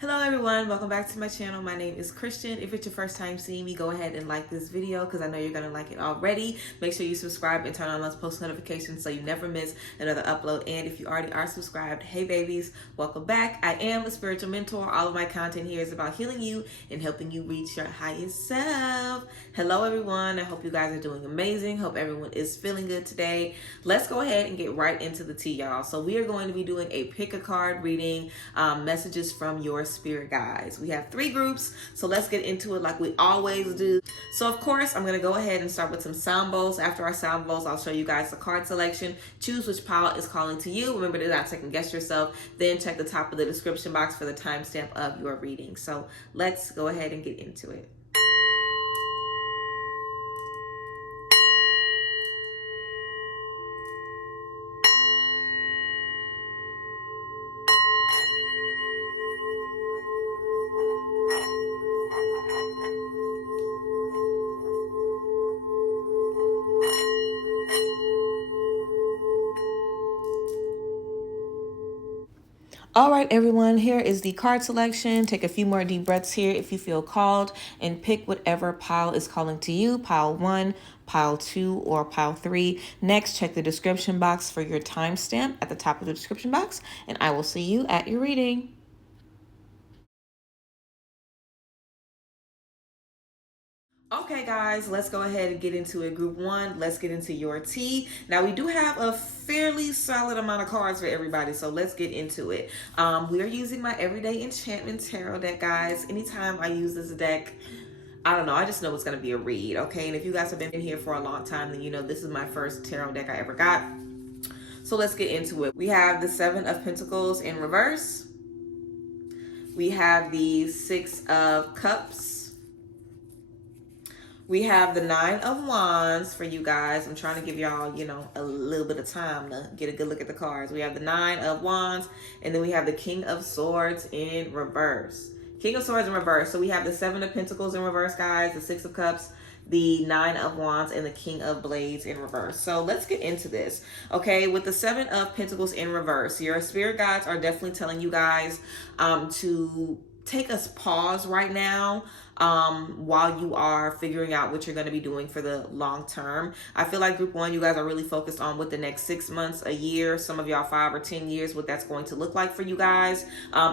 Hello everyone, welcome back to my channel. My name is Christian. If it's your first time seeing me, go ahead and like this video because I know you're going to like it already. Make sure you subscribe and turn on those post notifications so you never miss another upload. And if you already are subscribed, hey babies, welcome back. I am a spiritual mentor. All of my content here is about healing you and helping you reach your highest self. Hello everyone, I hope you guys are doing amazing. Hope everyone is feeling good today. Let's go ahead and get right into the tea, y'all. So we are going to be doing a pick a card reading, messages from your spirit guides. We have 3 groups, so let's get into it like we always do. So of course, I'm gonna go ahead and start with some sound bowls. After our sound bowls, I'll show you guys the card selection. Choose which pile is calling to you. Remember to not second guess yourself. Then check the top of the description box for the timestamp of your reading. So let's go ahead and get into it. All right, everyone, here is the card selection. Take a few more deep breaths here if you feel called and pick whatever pile is calling to you, pile 1, pile 2, or pile 3. Next, check the description box for your timestamp at the top of the description box, and I will see you at your reading. Okay guys, let's go ahead and get into it. Group 1, let's get into your tea. Now we do have a fairly solid amount of cards for everybody, so let's get into it. We are using my Everyday Enchantment Tarot deck, guys. Anytime I use this deck, I don't know, I just know it's going to be a read, okay? And if you guys have been in here for a long time, then you know this is my first tarot deck I ever got. So let's get into it. We have the 7 of Pentacles in reverse. We have the 6 of Cups. We have the 9 of Wands for you guys. I'm trying to give y'all, a little bit of time to get a good look at the cards. We have the 9 of Wands, and then we have the King of Swords in reverse. King of Swords in reverse. So we have the 7 of Pentacles in reverse, guys, the 6 of Cups, the 9 of Wands, and the King of Blades in reverse. So let's get into this. Okay, with the 7 of Pentacles in reverse, your spirit guides are definitely telling you guys to take a pause right now while you are figuring out what you're going to be doing for the long term. I feel like group 1, you guys are really focused on what the next 6 months, a year, some of y'all 5 or 10 years, what that's going to look like for you guys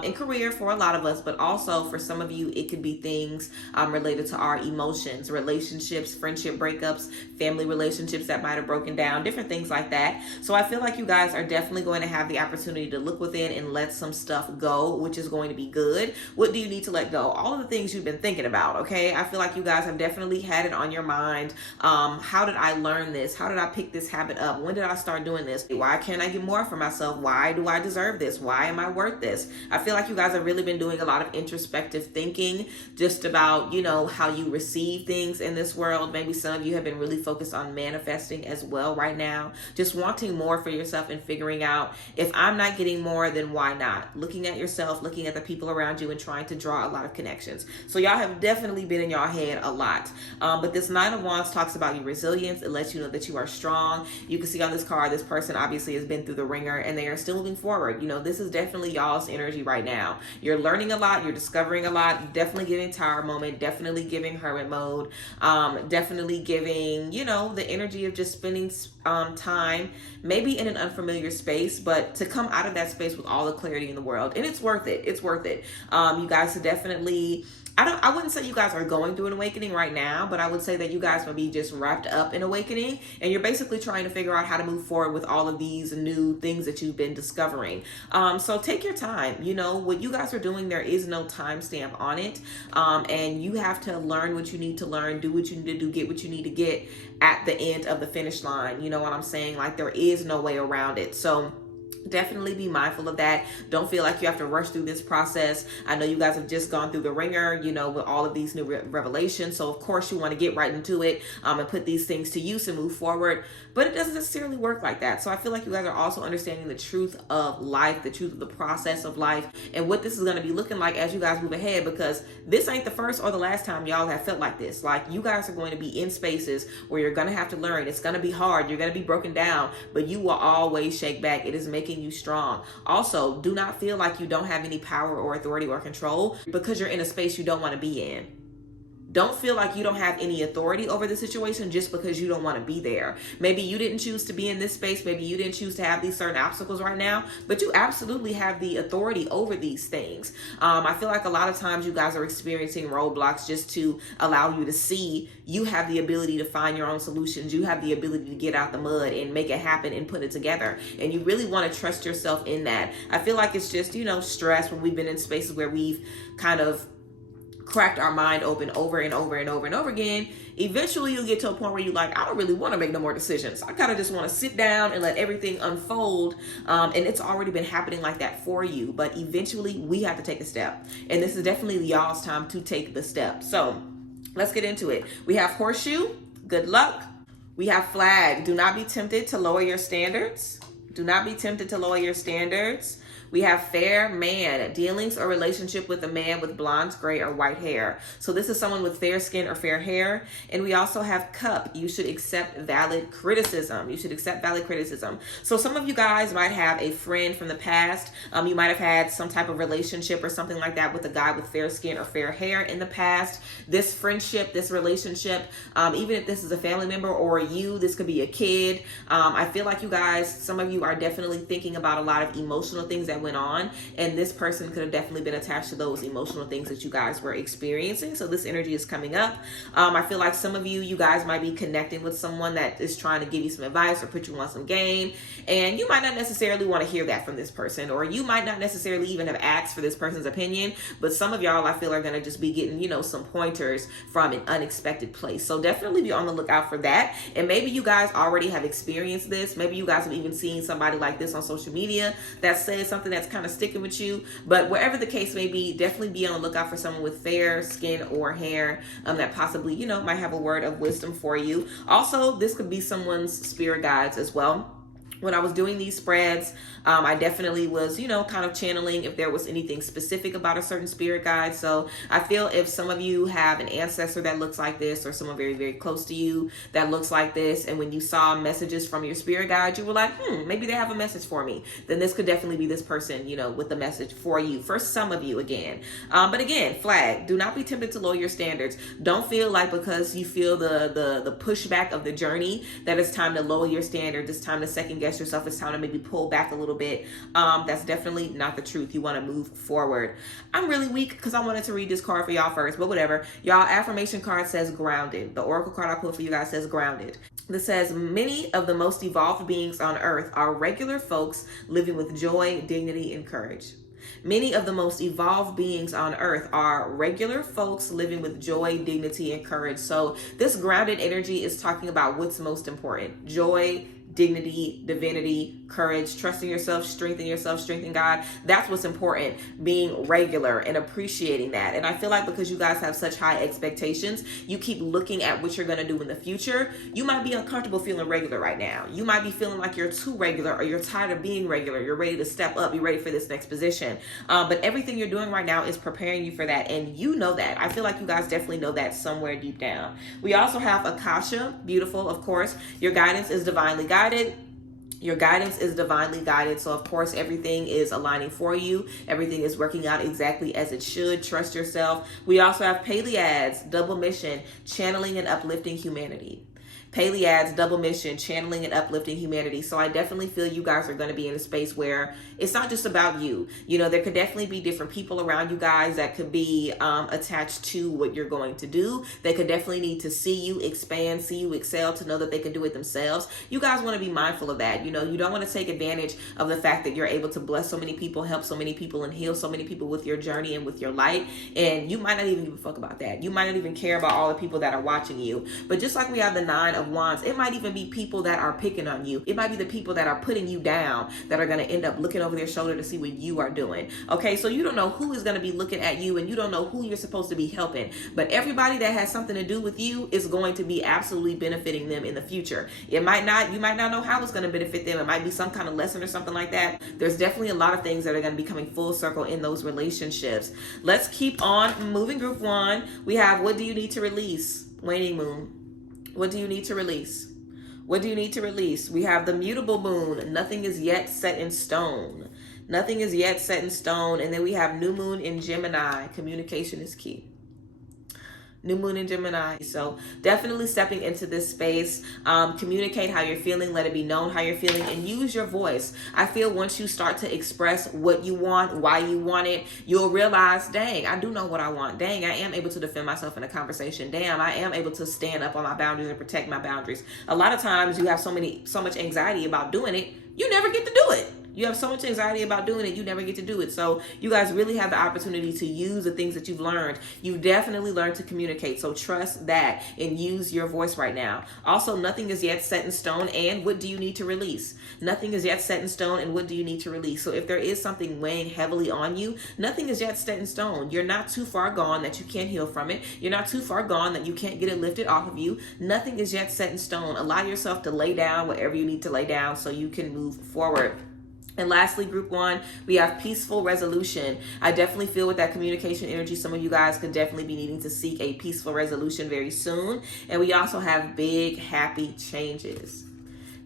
in career for a lot of us, but also for some of you, it could be things related to our emotions, relationships, friendship breakups, family relationships that might have broken down, different things like that. So I feel like you guys are definitely going to have the opportunity to look within and let some stuff go, which is going to be good. What do you need to let go? All of the things you've been thinking about. Okay, I feel like you guys have definitely had it on your mind. How did I learn this? How did I pick this habit up? When did I start doing this? Why can't I get more for myself? Why do I deserve this? Why am I worth this? I feel like you guys have really been doing a lot of introspective thinking just about, how you receive things in this world. Maybe some of you have been really focused on manifesting as well right now, just wanting more for yourself and figuring out, if I'm not getting more, then why not? Looking at yourself, looking at the people around you, and trying to draw a lot of connections. So y'all have definitely been in your head a lot. But this 9 of Wands talks about your resilience. It lets you know that you are strong. You can see on this card, this person obviously has been through the ringer and they are still moving forward. This is definitely y'all's energy right now. You're learning a lot. You're discovering a lot. Definitely giving Tower moment. Definitely giving Hermit mode. Definitely giving, the energy of just spending time, maybe in an unfamiliar space, but to come out of that space with all the clarity in the world. And it's worth it. It's worth it. You guys are definitely, I wouldn't say you guys are going through an awakening right now, but I would say that you guys will be just wrapped up in awakening, and you're basically trying to figure out how to move forward with all of these new things that you've been discovering. So take your time. What you guys are doing, there is no timestamp on it, and you have to learn what you need to learn, do what you need to do, get what you need to get at the end of the finish line. You know what I'm saying? Like, there is no way around it. So definitely be mindful of that. Don't feel like you have to rush through this process. I know you guys have just gone through the ringer, with all of these new revelations. So of course you want to get right into it and put these things to use and move forward. But it doesn't necessarily work like that. So I feel like you guys are also understanding the truth of life, the truth of the process of life, and what this is going to be looking like as you guys move ahead, because this ain't the first or the last time y'all have felt like this. Like, you guys are going to be in spaces where you're going to have to learn. It's going to be hard. You're going to be broken down, but you will always shake back. It is making making you strong. Also, do not feel like you don't have any power or authority or control because you're in a space you don't want to be in. Don't feel like you don't have any authority over the situation just because you don't want to be there. Maybe you didn't choose to be in this space. Maybe you didn't choose to have these certain obstacles right now, but you absolutely have the authority over these things. I feel like a lot of times you guys are experiencing roadblocks just to allow you to see you have the ability to find your own solutions. You have the ability to get out the mud and make it happen and put it together. And you really want to trust yourself in that. I feel like it's just, stress when we've been in spaces where we've kind of cracked our mind open over and over and over and over again. Eventually you'll get to a point where you're like, I don't really want to make no more decisions. I kind of just want to sit down and let everything unfold. And it's already been happening like that for you. But eventually we have to take a step. And this is definitely y'all's time to take the step. So let's get into it. We have horseshoe, good luck. We have flag, do not be tempted to lower your standards. Do not be tempted to lower your standards. We have fair man, dealings or relationship with a man with blonde, gray, or white hair. So this is someone with fair skin or fair hair. And we also have cup. You should accept valid criticism. You should accept valid criticism. So some of you guys might have a friend from the past. You might have had some type of relationship or something like that with a guy with fair skin or fair hair in the past. This friendship, this relationship, even if this is a family member or you, this could be a kid. I feel like you guys, some of you are definitely thinking about a lot of emotional things that went on, and this person could have definitely been attached to those emotional things that you guys were experiencing. So this energy is coming up. I feel like some of you guys might be connecting with someone that is trying to give you some advice or put you on some game, and you might not necessarily want to hear that from this person, or you might not necessarily even have asked for this person's opinion, but some of y'all I feel are going to just be getting, some pointers from an unexpected place. So definitely be on the lookout for that. And maybe you guys already have experienced this. Maybe you guys have even seen somebody like this on social media that says something that's kind of sticking with you. But wherever the case may be, definitely be on the lookout for someone with fair skin or hair that possibly, might have a word of wisdom for you. Also, this could be someone's spirit guides as well. When I was doing these spreads, I definitely was, kind of channeling if there was anything specific about a certain spirit guide. So I feel if some of you have an ancestor that looks like this, or someone very, very close to you that looks like this, and when you saw messages from your spirit guide, you were like, maybe they have a message for me, then this could definitely be this person, with the message for you, for some of you again. But again, flag, do not be tempted to lower your standards. Don't feel like because you feel the pushback of the journey that it's time to lower your standards, it's time to second guess yourself, it's time to maybe pull back a little bit. That's definitely not the truth. You want to move forward. I'm really weak because I wanted to read this card for y'all first, but whatever. Y'all, affirmation card says grounded. The oracle card I pulled for you guys says grounded. This says many of the most evolved beings on earth are regular folks living with joy, dignity, and courage. Many of the most evolved beings on earth are regular folks living with joy, dignity, and courage. So this grounded energy is talking about what's most important: joy, dignity, divinity, courage, trusting yourself, strengthen God. That's what's important, being regular and appreciating that. And I feel like because you guys have such high expectations, you keep looking at what you're going to do in the future. You might be uncomfortable feeling regular right now. You might be feeling like you're too regular, or you're tired of being regular. You're ready to step up. You're ready for this next position. But everything you're doing right now is preparing you for that. And you know that. I feel like you guys definitely know that somewhere deep down. We also have Akasha, beautiful, of course. Your guidance is divinely guided. Your guidance is divinely guided. So of course, everything is aligning for you. Everything is working out exactly as it should. Trust yourself. We also have Pleiades, double mission, channeling and uplifting humanity. Pleiades, double mission, channeling and uplifting humanity. So I definitely feel you guys are going to be in a space where it's not just about you. There could definitely be different people around you guys that could be attached to what you're going to do. They could definitely need to see you expand, see you excel, to know that they can do it themselves. You guys want to be mindful of that. You don't want to take advantage of the fact that you're able to bless so many people, help so many people, and heal so many people with your journey and with your light. And you might not even give a fuck about that. You might not even care about all the people that are watching you. But just like we have the 9 of Wands, it might even be people that are picking on you. It might be the people that are putting you down that are going to end up looking over their shoulder to see what you are doing. Okay, so you don't know who is going to be looking at you, and you don't know who you're supposed to be helping. But everybody that has something to do with you is going to be absolutely benefiting them in the future. You might not know how it's going to benefit them. It might be some kind of lesson or something like that. There's definitely a lot of things that are going to be coming full circle in those relationships. Let's keep on moving. Group 1, we have what do you need to release? Waning moon. What do you need to release? What do you need to release? We have the mutable moon. Nothing is yet set in stone. Nothing is yet set in stone. And then we have new moon in Gemini. Communication is key. New moon in Gemini. So definitely stepping into this space. Communicate how you're feeling. Let it be known how you're feeling, and use your voice. I feel once you start to express what you want, why you want it, you'll realize, dang, I do know what I want. Dang, I am able to defend myself in a conversation. Damn, I am able to stand up on my boundaries and protect my boundaries. A lot of times you have so much anxiety about doing it, you never get to do it. You have so much anxiety about doing it, you never get to do it. So you guys really have the opportunity to use the things that you've learned. You've definitely learned to communicate. So trust that and use your voice right now. Also, nothing is yet set in stone. And what do you need to release? Nothing is yet set in stone. And what do you need to release? So if there is something weighing heavily on you, nothing is yet set in stone. You're not too far gone that you can't heal from it. You're not too far gone that you can't get it lifted off of you. Nothing is yet set in stone. Allow yourself to lay down whatever you need to lay down so you can move forward. And lastly, group one, we have peaceful resolution. I definitely feel with that communication energy, some of you guys could definitely be needing to seek a peaceful resolution very soon. And we also have big, happy changes.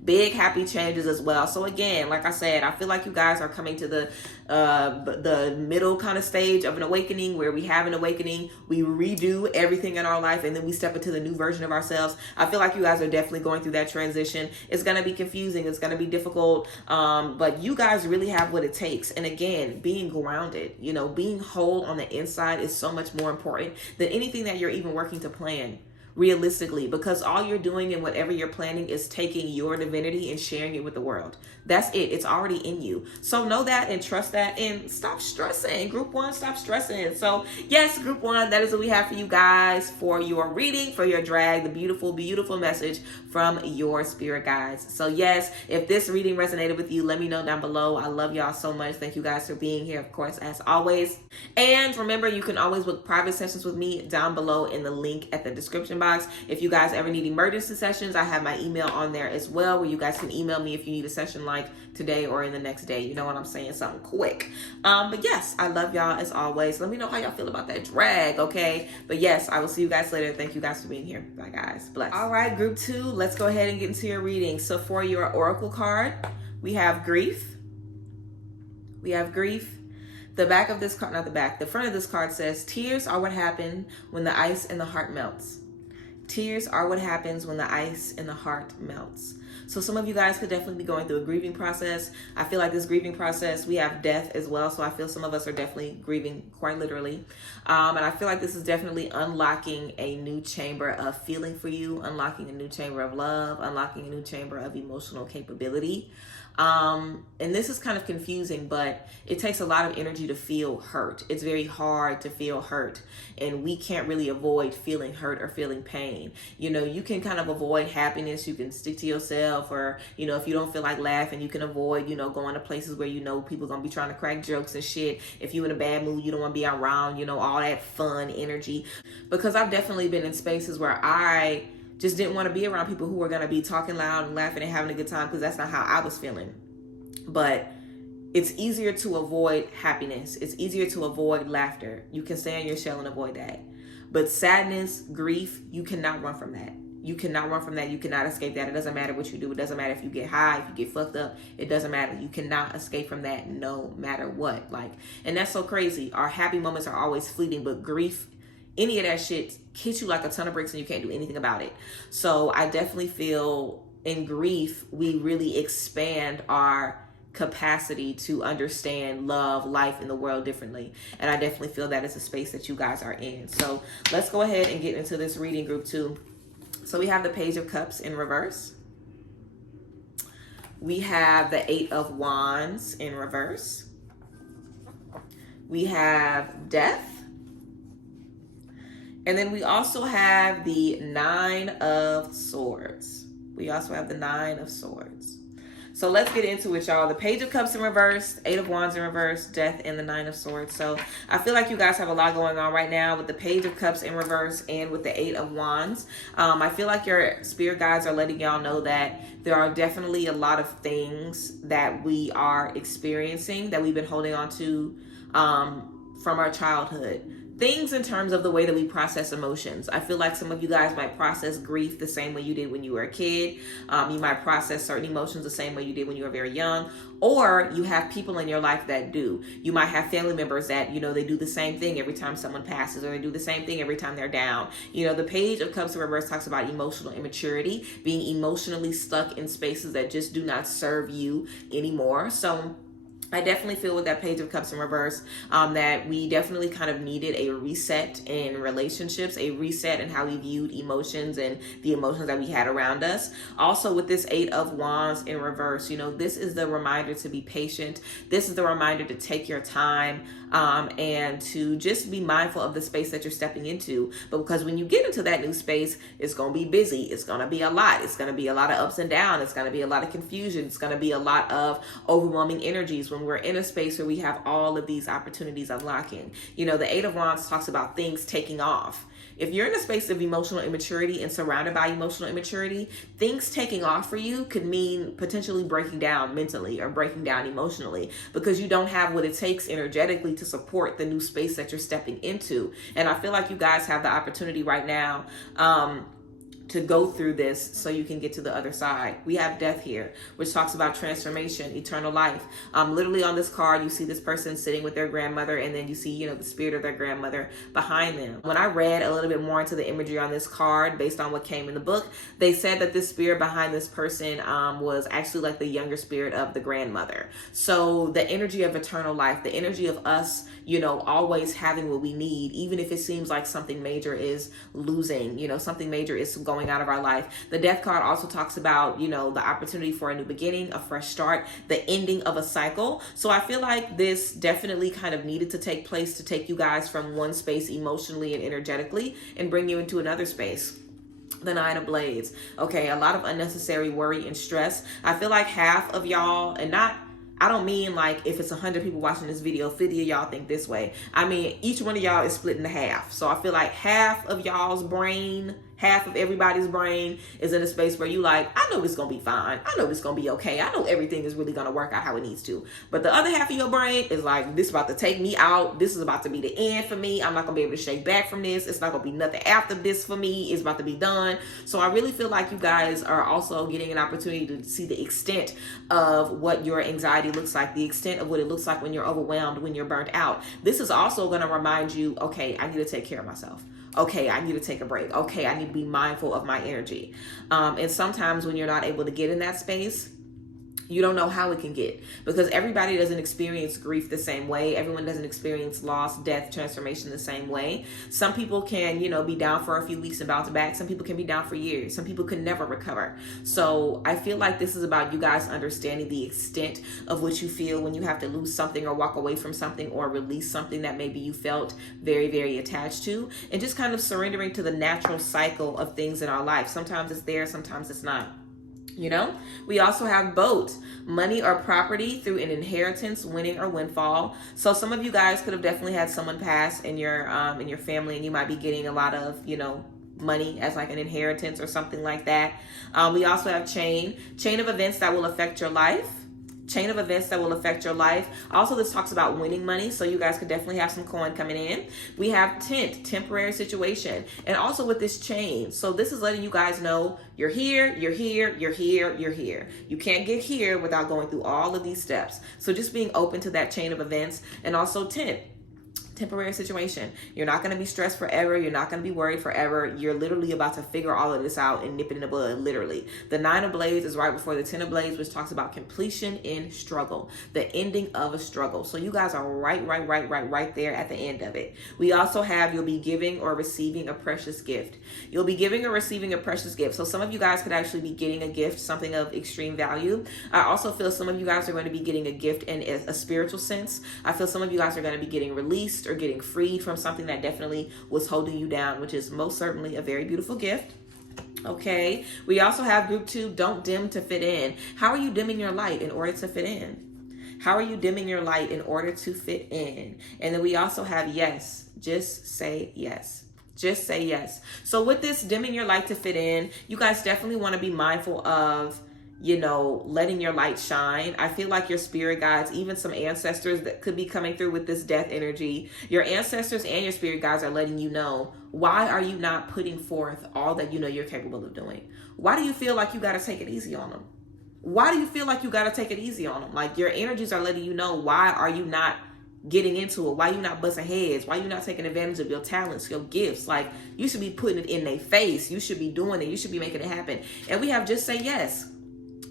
Big happy changes as well. So again, like I said, I feel like you guys are coming to the middle kind of stage of an awakening, where we have an awakening, we redo everything in our life, and then we step into the new version of ourselves. I feel like you guys are definitely going through that transition. It's going to be confusing. It's going to be difficult. But you guys really have what it takes. And again, being grounded, being whole on the inside is so much more important than anything that you're even working to plan. Realistically, because all you're doing and whatever you're planning is taking your divinity and sharing it with the world. That's it. It's already in you. So know that and trust that, and stop stressing. Group one, stop stressing. So yes, group one, that is what we have for you guys for your reading, for your drag, the beautiful, beautiful message from your spirit guides. So yes, if this reading resonated with you, let me know down below. I love y'all so much. Thank you guys for being here, of course, as always. And remember, you can always book private sessions with me down below in the link at the description box. If you guys ever need emergency sessions, I have my email on there as well, where you guys can email me if you need a session like today or in the next day. You know what I'm saying? Something quick. But yes, I love y'all as always. Let me know how y'all feel about that drag, okay? But yes, I will see you guys later. Thank you guys for being here. Bye guys. Bless. All right, group two, let's go ahead and get into your reading. So for your oracle card, we have grief. We have grief. The back of this card, not the back, the front of this card says, tears are what happen when the ice in the heart melts. Tears are what happens when the ice in the heart melts. So some of you guys could definitely be going through a grieving process. I feel like this grieving process, we have death as well. So I feel some of us are definitely grieving quite literally. And I feel like this is definitely unlocking a new chamber of feeling for you, unlocking a new chamber of love, unlocking a new chamber of emotional capability. And this is kind of confusing, but it takes a lot of energy to feel hurt. It's very hard to feel hurt, and we can't really avoid feeling hurt or feeling pain. You can kind of avoid happiness. You can stick to yourself, or, if you don't feel like laughing, you can avoid, going to places where, people are going to be trying to crack jokes and shit. If you're in a bad mood, you don't want to be around, all that fun energy, because I've definitely been in spaces where I just didn't want to be around people who were going to be talking loud and laughing and having a good time, because that's not how I was feeling. But it's easier to avoid happiness. It's easier to avoid laughter. You can stay in your shell and avoid that. But sadness, grief, you cannot run from that. You cannot run from that. You cannot escape that. It doesn't matter what you do. It doesn't matter if you get high, if you get fucked up. It doesn't matter. You cannot escape from that no matter what. And that's so crazy. Our happy moments are always fleeting, but grief, any of that shit hits you like a ton of bricks and you can't do anything about it. So I definitely feel in grief, we really expand our capacity to understand love, life, and the world differently. And I definitely feel that is a space that you guys are in. So let's go ahead and get into this reading, group two. So we have the Page of Cups in reverse. We have the Eight of Wands in reverse. We have Death. And then we also have the Nine of Swords. We also have the Nine of Swords. So let's get into it, y'all. The Page of Cups in reverse, Eight of Wands in reverse, Death, and the Nine of Swords. So I feel like you guys have a lot going on right now with the Page of Cups in reverse and with the Eight of Wands. I feel like your spirit guides are letting y'all know that there are definitely a lot of things that we are experiencing that we've been holding on to from our childhood. Things in terms of the way that we process emotions. I feel like some of you guys might process grief the same way you did when you were a kid. You might process certain emotions the same way you did when you were very young. Or you have people in your life that do. You might have family members that, they do the same thing every time someone passes, or they do the same thing every time they're down. The Page of Cups in reverse talks about emotional immaturity, being emotionally stuck in spaces that just do not serve you anymore. So I definitely feel with that Page of Cups in reverse that we definitely kind of needed a reset in relationships, a reset in how we viewed emotions and the emotions that we had around us. Also with this 8 of Wands in reverse, this is the reminder to be patient. This is the reminder to take your time and to just be mindful of the space that you're stepping into. But because when you get into that new space, it's going to be busy. It's going to be a lot. It's going to be a lot of ups and downs. It's going to be a lot of confusion. It's going to be a lot of overwhelming energies when we're in a space where we have all of these opportunities unlocking. The 8 of Wands talks about things taking off. If you're in a space of emotional immaturity and surrounded by emotional immaturity, things taking off for you could mean potentially breaking down mentally or breaking down emotionally because you don't have what it takes energetically to support the new space that you're stepping into. And I feel like you guys have the opportunity right now to go through this so you can get to the other side. We have death here, which talks about transformation, eternal life. Literally on this card, you see this person sitting with their grandmother, and then you see, the spirit of their grandmother behind them. When I read a little bit more into the imagery on this card, based on what came in the book, they said that this spirit behind this person was actually like the younger spirit of the grandmother. So the energy of eternal life, the energy of us, always having what we need, even if it seems like something major is losing, something major is going out of our life. The death card also talks about, the opportunity for a new beginning, a fresh start, the ending of a cycle. So I feel like this definitely kind of needed to take place to take you guys from one space emotionally and energetically and bring you into another space. The 9 of Blades. Okay, a lot of unnecessary worry and stress. I feel like half of y'all, and I don't mean like if it's 100 people watching this video, 50 of y'all think this way. I mean, each one of y'all is split into half. So I feel like half of y'all's brain, half of everybody's brain is in a space where you like, I know it's going to be fine. I know it's going to be okay. I know everything is really going to work out how it needs to. But the other half of your brain is like, this is about to take me out. This is about to be the end for me. I'm not going to be able to shake back from this. It's not going to be nothing after this for me. It's about to be done. So I really feel like you guys are also getting an opportunity to see the extent of what your anxiety looks like, the extent of what it looks like when you're overwhelmed, when you're burnt out. This is also going to remind you, okay, I need to take care of myself. Okay, I need to take a break. Okay, I need to be mindful of my energy. And sometimes when you're not able to get in that space, you don't know how it can get, because everybody doesn't experience grief the same way. Everyone doesn't experience loss, death, transformation the same way. Some people can, be down for a few weeks and bounce back. Some people can be down for years. Some people can never recover. So I feel like this is about you guys understanding the extent of what you feel when you have to lose something or walk away from something or release something that maybe you felt very, very attached to, and just kind of surrendering to the natural cycle of things in our life. Sometimes it's there, sometimes it's not. We also have boat, money or property through an inheritance, winning or windfall. So some of you guys could have definitely had someone pass in your family, and you might be getting a lot of, money as like an inheritance or something like that. We also have chain of events that will affect your life. Chain of events that will affect your life. Also, this talks about winning money, so you guys could definitely have some coin coming in. We have temporary situation, and also with this chain. So this is letting you guys know you're here, you're here, you're here, you're here. You can't get here without going through all of these steps. So just being open to that chain of events, and also temporary situation. You're not going to be stressed forever. You're not going to be worried forever. You're literally about to figure all of this out and nip it in the bud, literally. The 9 of Blades is right before the 10 of Blades, which talks about completion in struggle, the ending of a struggle. So you guys are right there at the end of it. We also have you'll be giving or receiving a precious gift. You'll be giving or receiving a precious gift. So some of you guys could actually be getting a gift, something of extreme value. I also feel some of you guys are going to be getting a gift in a spiritual sense. I feel some of you guys are going to be getting released or getting freed from something that definitely was holding you down, which is most certainly a very beautiful gift. Okay, we also have group 2, don't dim to fit in. How are you dimming your light in order to fit in? How are you dimming your light in order to fit in? And then we also have yes, just say yes. Just say yes. So with this dimming your light to fit in, you guys definitely want to be mindful of letting your light shine. I feel like your spirit guides, even some ancestors that could be coming through with this death energy, your ancestors and your spirit guides are letting you know, why are you not putting forth all that you're capable of doing? Why do you feel like you got to take it easy on them? Why do you feel like you got to take it easy on them? Like, your energies are letting you know, why are you not getting into it? Why you not busting heads? Why you not taking advantage of your talents, your gifts? Like, you should be putting it in their face. You should be doing it. You should be making it happen. And we have just say yes.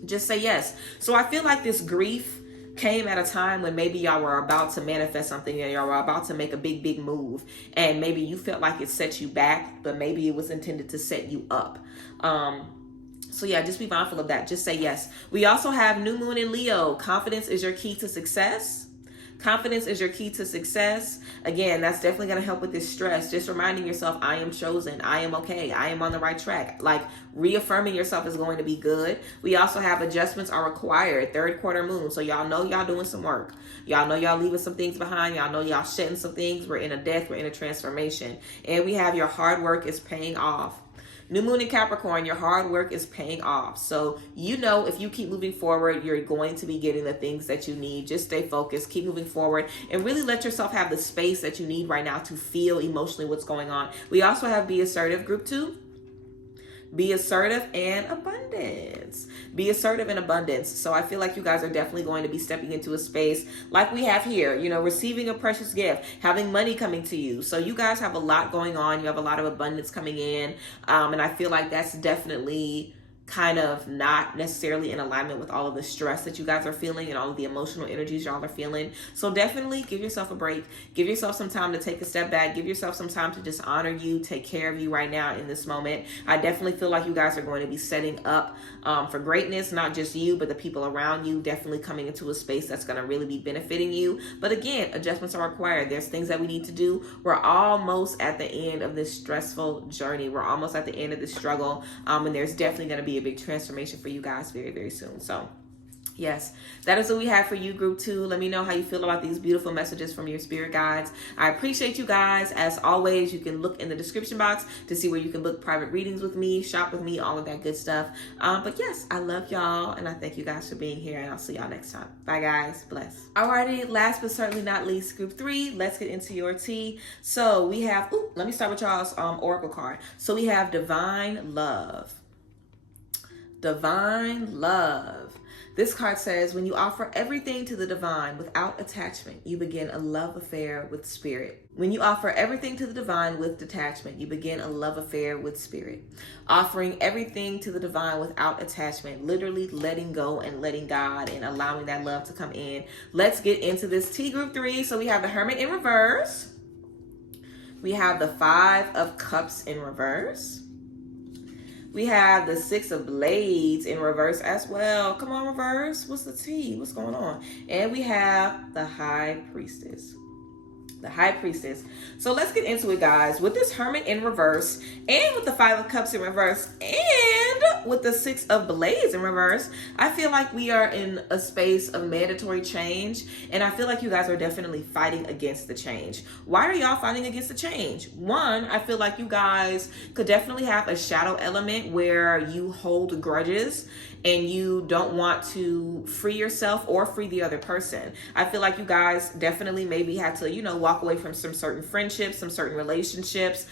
Just say yes. So I feel like this grief came at a time when maybe y'all were about to manifest something, and y'all were about to make a big move, and maybe you felt like it set you back, but maybe it was intended to set you up. So yeah, just be mindful of that. Just say yes. We also have new moon in Leo. Confidence is your key to success. Confidence is your key to success. Again, that's definitely going to help with this stress. Just reminding yourself, I am chosen. I am okay. I am on the right track. Like, reaffirming yourself is going to be good. We also have adjustments are required. Third quarter moon. So y'all know y'all doing some work. Y'all know y'all leaving some things behind. Y'all know y'all shedding some things. We're in a death. We're in a transformation. And we have your hard work is paying off. New moon in Capricorn, your hard work is paying off. So, if you keep moving forward, you're going to be getting the things that you need. Just stay focused, keep moving forward, and really let yourself have the space that you need right now to feel emotionally what's going on. We also have Be Assertive, Group 2. Be assertive and abundance. Be assertive and abundance. So I feel like you guys are definitely going to be stepping into a space like we have here, receiving a precious gift, having money coming to you. So you guys have a lot going on. You have a lot of abundance coming in. And I feel like that's definitely kind of not necessarily in alignment with all of the stress that you guys are feeling and all of the emotional energies y'all are feeling. So definitely give yourself a break. Give yourself some time to take a step back. Give yourself some time to just honor you, take care of you right now in this moment. I definitely feel like you guys are going to be setting up for greatness, not just you, but the people around you, definitely coming into a space that's going to really be benefiting you. But again, adjustments are required. There's things that we need to do. We're almost at the end of this stressful journey. We're almost at the end of this struggle. And there's definitely going to be a big transformation for you guys very, very soon. So yes, that is what we have for you, Group 2. Let me know how you feel about these beautiful messages from your spirit guides. I appreciate you guys. As always, you can look in the description box to see where you can book private readings with me, shop with me, all of that good stuff. But yes, I love y'all, and I thank you guys for being here, and I'll see y'all next time. Bye, guys. Bless. Alrighty, last but certainly not least, Group 3. Let's get into your tea. So we have, let me start with y'all's oracle card. So we have Divine Love. Divine Love. This card says, when you offer everything to the divine without attachment, you begin a love affair with spirit. When you offer everything to the divine with detachment, you begin a love affair with spirit. Offering everything to the divine without attachment, literally letting go and letting God and allowing that love to come in. Let's get into this tea, Group 3. So we have the Hermit in reverse. We have the 5 of Cups in reverse. We have the 6 of Blades in reverse as well. Come on, reverse. What's the tea? What's going on? And we have the High Priestess. The High Priestess. So let's get into it, guys. With this Hermit in reverse, and with the 5 of Cups in reverse, and with the 6 of Blades in reverse, I feel like we are in a space of mandatory change, and I feel like you guys are definitely fighting against the change. Why are y'all fighting against the change? One, I feel like you guys could definitely have a shadow element where you hold grudges and you don't want to free yourself or free the other person. I feel like you guys definitely maybe had to, walk away from some certain friendships, some certain relationships,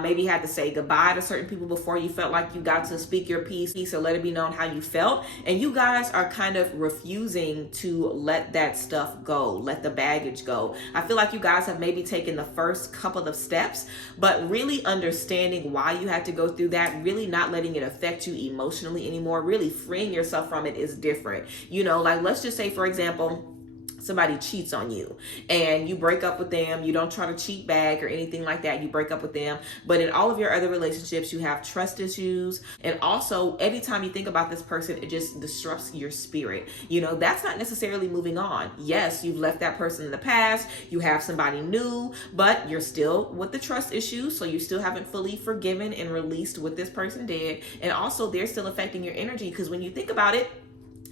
maybe had to say goodbye to certain people before you felt like you got to speak your piece or let it be known how you felt. And you guys are kind of refusing to let that stuff go, let the baggage go. I feel like you guys have maybe taken the first couple of steps, but really understanding why you had to go through that, really not letting it affect you emotionally anymore, really freeing yourself from it is different. Like, let's just say, for example, somebody cheats on you and you break up with them. You don't try to cheat back or anything like that. You break up with them. But in all of your other relationships, you have trust issues. And also, anytime you think about this person, it just disrupts your spirit. That's not necessarily moving on. Yes, you've left that person in the past. You have somebody new, but you're still with the trust issues. So you still haven't fully forgiven and released what this person did. And also, they're still affecting your energy, because when you think about it,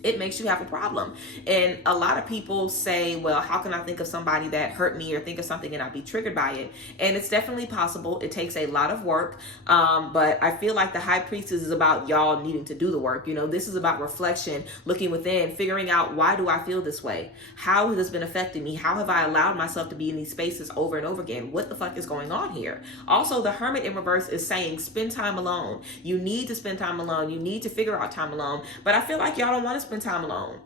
it makes you have a problem. And a lot of people say, well, how can I think of somebody that hurt me or think of something and not be triggered by it? And it's definitely possible. It takes a lot of work. But I feel like the High Priestess is about y'all needing to do the work. You know, this is about reflection, looking within, figuring out, why do I feel this way? How has this been affecting me? How have I allowed myself to be in these spaces over and over again? What the fuck is going on here? Also, the Hermit in reverse is saying, spend time alone. You need to spend time alone. You need to figure out time alone. But I feel like y'all don't want to spend time alone.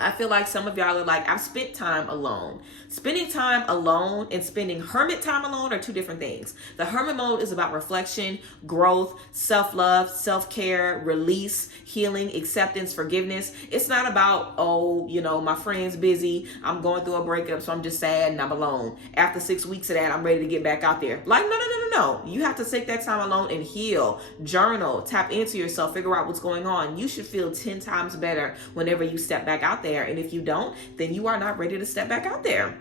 I feel like some of y'all are like, I've spent time alone. Spending time alone and spending hermit time alone are two different things. The hermit mode is about reflection, growth, self-love, self-care, release, healing, acceptance, forgiveness. It's not about, oh, you know, my friend's busy, I'm going through a breakup, so I'm just sad and I'm alone. After 6 weeks of that, I'm ready to get back out there. Like, no. You have to take that time alone and heal, journal, tap into yourself, figure out what's going on. You should feel 10 times better whenever you step back out there. And if you don't, then you are not ready to step back out there.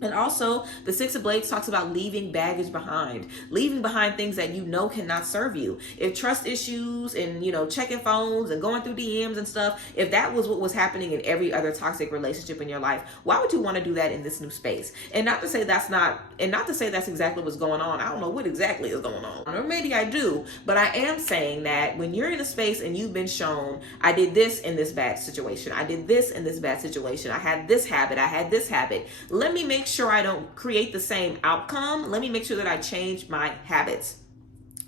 And also, the Six of Blades talks about leaving baggage behind, leaving behind things that you know cannot serve you. If trust issues and, you know, checking phones and going through DMs and stuff, if that was what was happening in every other toxic relationship in your life, why would you want to do that in this new space? And not to say that's exactly what's going on. I don't know what exactly is going on, or maybe I do, but I am saying that when you're in a space and you've been shown, I did this in this bad situation, I did this in this bad situation, I had this habit, let me make sure I don't create the same outcome. Let me make sure that I change my habits.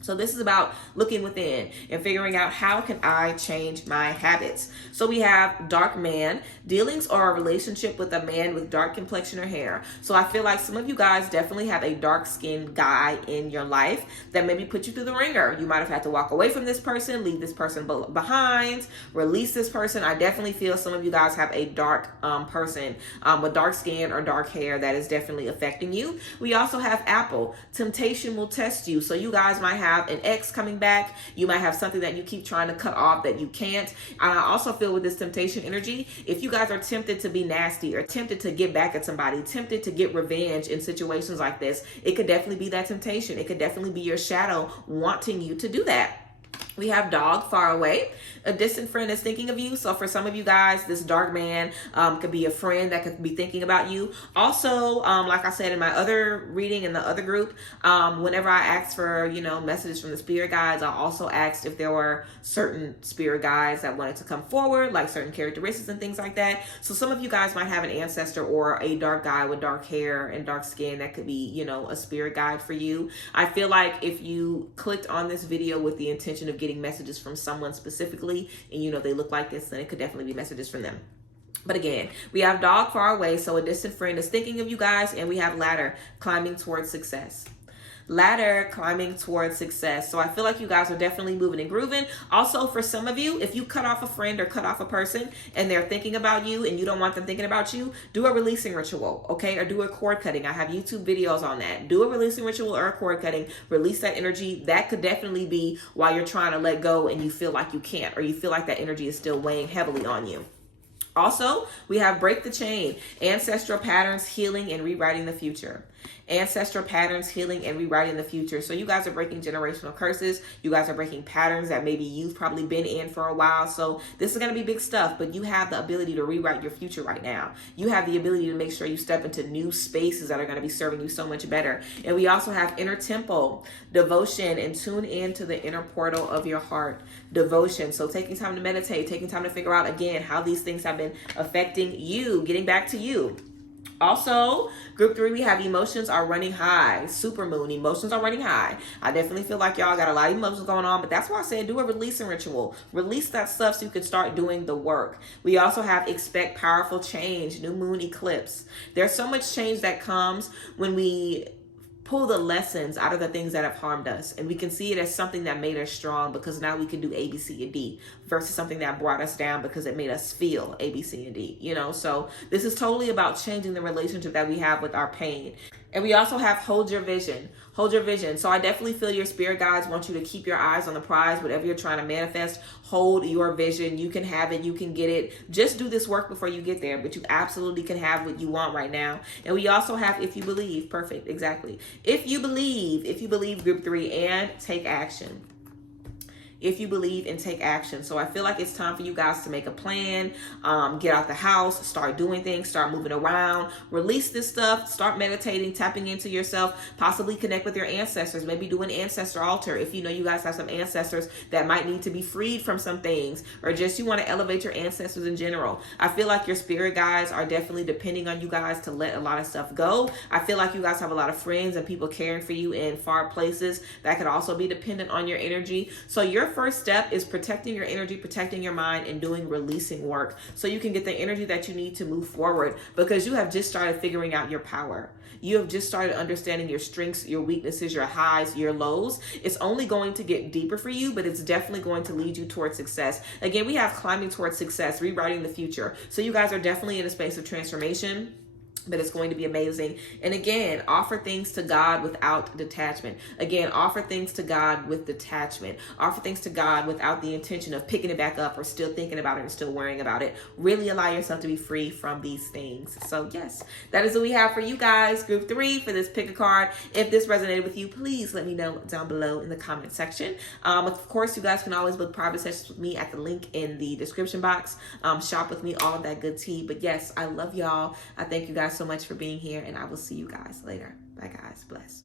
So this is about looking within and figuring out, how can I change my habits? So we have dark man. Dealings are a relationship with a man with dark complexion or hair. So I feel like some of you guys definitely have a dark skinned guy in your life that maybe put you through the ringer. You might have had to walk away from this person, leave this person behind, release this person. I definitely feel some of you guys have a dark person with dark skin or dark hair that is definitely affecting you. We also have apple. Temptation will test you. So you guys might have an ex coming back. You might have something that you keep trying to cut off that you can't. And I also feel with this temptation energy, if you guys are tempted to be nasty or tempted to get back at somebody, tempted to get revenge in situations like this, it could definitely be that temptation. It could definitely be your shadow wanting you to do that. We have dog, far away. A distant friend is thinking of you. So for some of you guys, this dark man could be a friend that could be thinking about you. Also, like I said in my other reading in the other group, whenever I asked for, you know, messages from the spirit guides, I also asked if there were certain spirit guides that wanted to come forward, like certain characteristics and things like that. So some of you guys might have an ancestor or a dark guy with dark hair and dark skin that could be, you know, a spirit guide for you. I feel like if you clicked on this video with the intention of getting messages from someone specifically, and you know they look like this, then it could definitely be messages from them. But again, we have dog, far away, so a distant friend is thinking of you guys, and we have ladder, climbing towards success. Ladder, climbing towards success. So I feel like you guys are definitely moving and grooving. Also, for some of you, if you cut off a friend or cut off a person and they're thinking about you and you don't want them thinking about you, do a releasing ritual, okay? Or do a cord cutting. I have YouTube videos on that. Do a releasing ritual or a cord cutting. Release that energy. That could definitely be while you're trying to let go and you feel like you can't, or you feel like that energy is still weighing heavily on you. Also, we have break the chain, ancestral patterns, healing and rewriting the future. Ancestral patterns, healing and rewriting the future. So you guys are breaking generational curses. You guys are breaking patterns that maybe you've probably been in for a while. So this is going to be big stuff, but you have the ability to rewrite your future right now. You have the ability to make sure you step into new spaces that are going to be serving you so much better. And we also have inner temple, devotion, and tune into the inner portal of your heart. Devotion. So taking time to meditate, taking time to figure out again how these things have been affecting you, getting back to you. Also, group 3, we have emotions are running high. Super moon, emotions are running high. I definitely feel like y'all got a lot of emotions going on, but that's why I said do a releasing ritual. Release that stuff so you can start doing the work. We also have expect powerful change, new moon eclipse. There's so much change that comes when we pull the lessons out of the things that have harmed us, and we can see it as something that made us strong, because now we can do A, B, C, and D, versus something that brought us down because it made us feel A, B, C, and D, you know? So this is totally about changing the relationship that we have with our pain. And we also have hold your vision. Hold your vision. So I definitely feel your spirit guides want you to keep your eyes on the prize. Whatever you're trying to manifest, hold your vision. You can have it. You can get it. Just do this work before you get there. But you absolutely can have what you want right now. And we also have if you believe. Perfect. Exactly. If you believe group 3, and take action. if you believe, and take action. So I feel like it's time for you guys to make a plan, get out the house, start doing things, start moving around, release this stuff, start meditating, tapping into yourself, possibly connect with your ancestors, maybe do an ancestor altar if you know you guys have some ancestors that might need to be freed from some things, or just you want to elevate your ancestors in general. I feel like your spirit guides are definitely depending on you guys to let a lot of stuff go. I feel like you guys have a lot of friends and people caring for you in far places that could also be dependent on your energy. So your first step is protecting your energy, protecting your mind, and doing releasing work so you can get the energy that you need to move forward, because you have just started figuring out your power. You have just started understanding your strengths, your weaknesses, your highs, your lows. It's only going to get deeper for you, but it's definitely going to lead you towards success. Again, we have climbing towards success, rewriting the future. So you guys are definitely in a space of transformation, but it's going to be amazing. And again, offer things to God without detachment. Again, offer things to God with detachment. Offer things to God without the intention of picking it back up or still thinking about it and still worrying about it. Really allow yourself to be free from these things. So yes, that is what we have for you guys. Group 3 for this pick a card. If this resonated with you, please let me know down below in the comment section. Of course, you guys can always book private sessions with me at the link in the description box. Shop with me, all of that good tea. But yes, I love y'all. I thank you guys so much for being here, and I will see you guys later. Bye guys. Bless.